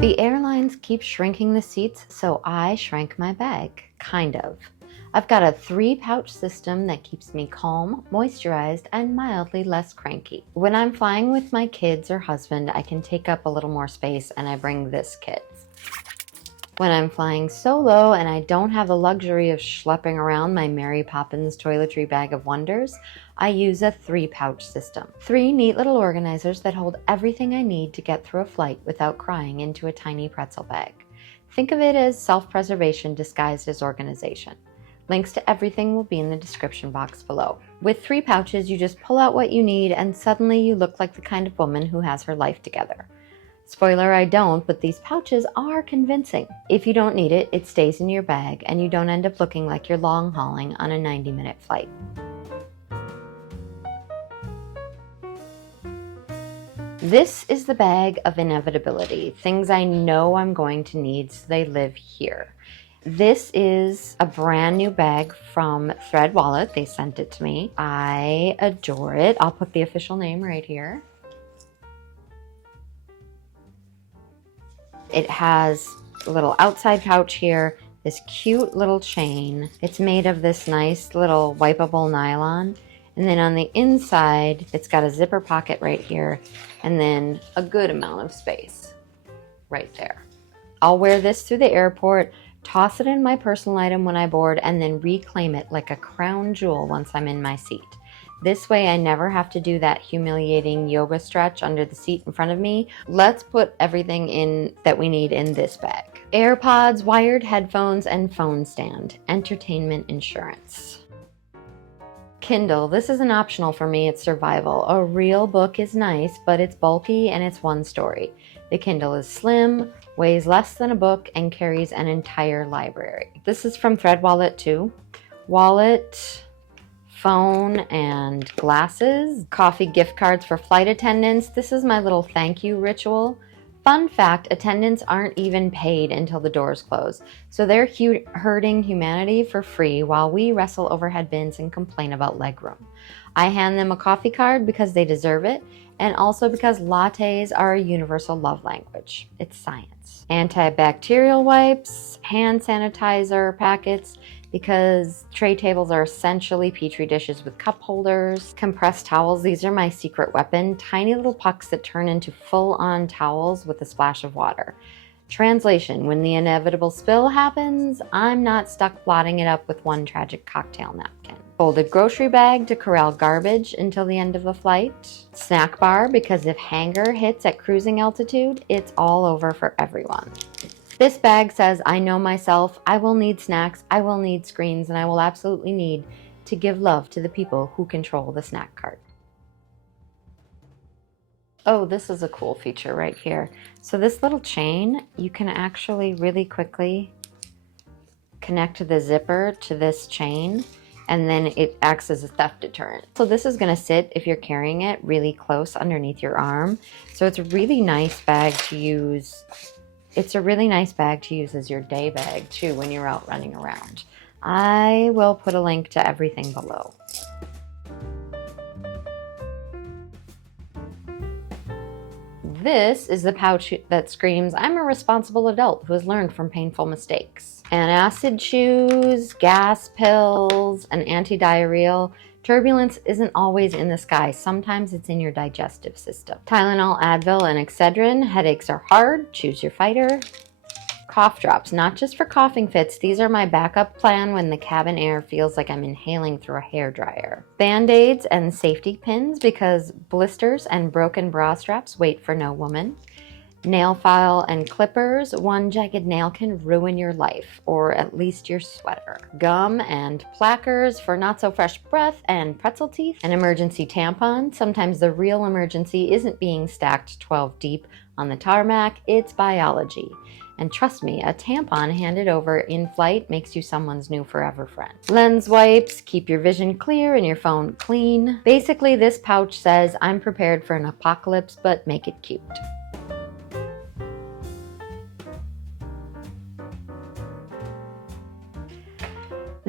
The airlines keep shrinking the seats, so I shrank my bag, kind of. I've got a 3-pouch system that keeps me calm, moisturized, and mildly less cranky. When I'm flying with my kids or husband, I can take up a little more space and I bring this kit. When I'm flying solo and I don't have the luxury of schlepping around my Mary Poppins toiletry bag of wonders, I use a 3-pouch system. 3 neat little organizers that hold everything I need to get through a flight without crying into a tiny pretzel bag. Think of it as self-preservation disguised as organization. Links to everything will be in the description box below. With 3 pouches, you just pull out what you need and suddenly you look like the kind of woman who has her life together. Spoiler, I don't, but these pouches are convincing. If you don't need it, it stays in your bag and you don't end up looking like you're long hauling on a 90-minute flight. This is the bag of inevitability, things I know I'm going to need so they live here. This is a brand new bag from Thread Wallet. They sent it to me. I adore it. I'll put the official name right here. It has a little outside pouch here, this cute little chain. It's made of this nice little wipeable nylon. And then on the inside, it's got a zipper pocket right here, and then a good amount of space right there. I'll wear this through the airport, toss it in my personal item when I board, and then reclaim it like a crown jewel once I'm in my seat. This way I never have to do that humiliating yoga stretch under the seat in front of me. Let's put everything in that we need in this bag. AirPods, wired headphones, and phone stand. Entertainment insurance. Kindle, this isn't optional for me, it's survival. A real book is nice, but it's bulky and it's one story. The Kindle is slim, weighs less than a book, and carries an entire library. This is from Thread Wallet too. Wallet, phone, and glasses. Coffee gift cards for flight attendants. This is my little thank you ritual. Fun fact, attendants aren't even paid until the doors close, so they're hurting humanity for free while we wrestle overhead bins and complain about legroom. I hand them a coffee card because they deserve it, and also because lattes are a universal love language. It's science. Antibacterial wipes, hand sanitizer packets, because tray tables are essentially petri dishes with cup holders. Compressed towels, these are my secret weapon. Tiny little pucks that turn into full-on towels with a splash of water. Translation, when the inevitable spill happens, I'm not stuck blotting it up with one tragic cocktail napkin. Folded grocery bag to corral garbage until the end of the flight. Snack bar, because if hanger hits at cruising altitude, it's all over for everyone. This bag says, I know myself, I will need snacks, I will need screens, and I will absolutely need to give love to the people who control the snack cart. Oh, this is a cool feature right here. So this little chain, you can actually really quickly connect the zipper to this chain, and then it acts as a theft deterrent. So this is gonna sit, if you're carrying it, really close underneath your arm. So it's a really nice bag to use. It's a really nice bag to use as your day bag too when you're out running around. I will put a link to everything below. This is the pouch that screams, I'm a responsible adult who has learned from painful mistakes. Antacid shoes, gas pills, and anti-diarrheal. Turbulence isn't always in the sky. Sometimes it's in your digestive system. Tylenol, Advil, and Excedrin. Headaches are hard. Choose your fighter. Cough drops, not just for coughing fits. These are my backup plan when the cabin air feels like I'm inhaling through a hairdryer. Band-aids and safety pins, because blisters and broken bra straps wait for no woman. Nail file and clippers. One jagged nail can ruin your life, or at least your sweater. Gum and plackers for not so fresh breath and pretzel teeth. An emergency tampon. Sometimes the real emergency isn't being stacked 12 deep on the tarmac, it's biology. And trust me, a tampon handed over in flight makes you someone's new forever friend. Lens wipes, keep your vision clear and your phone clean. Basically, this pouch says, I'm prepared for an apocalypse, but make it cute.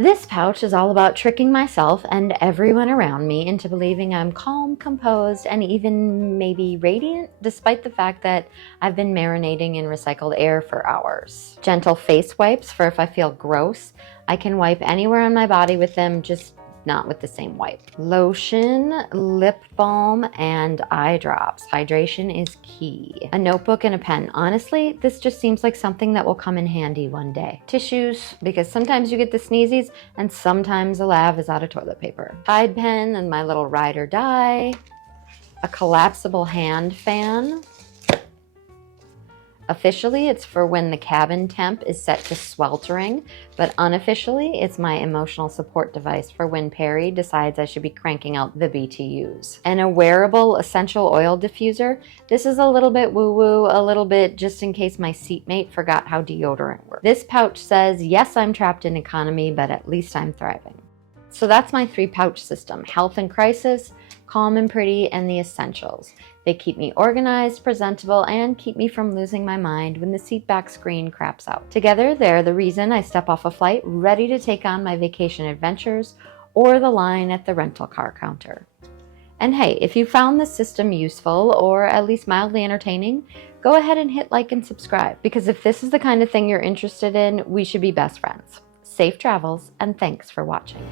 This pouch is all about tricking myself and everyone around me into believing I'm calm, composed, and even maybe radiant, despite the fact that I've been marinating in recycled air for hours. Gentle face wipes for if I feel gross. I can wipe anywhere on my body with them, just not with the same wipe. Lotion, lip balm, and eye drops. Hydration is key. A notebook and a pen. Honestly, this just seems like something that will come in handy one day. Tissues, because sometimes you get the sneezies and sometimes a lav is out of toilet paper. Tide pen and my little ride or die. A collapsible hand fan. Officially, it's for when the cabin temp is set to sweltering, but unofficially, it's my emotional support device for when Perry decides I should be cranking out the BTUs. And a wearable essential oil diffuser. This is a little bit woo-woo, a little bit just in case my seatmate forgot how deodorant works. This pouch says, yes, I'm trapped in economy, but at least I'm thriving. So that's my 3-pouch system: health and crisis, calm and pretty, and the essentials. They keep me organized, presentable, and keep me from losing my mind when the seatback screen craps out. Together, they're the reason I step off a flight ready to take on my vacation adventures or the line at the rental car counter. And hey, if you found this system useful or at least mildly entertaining, go ahead and hit like and subscribe, because if this is the kind of thing you're interested in, we should be best friends. Safe travels, and thanks for watching.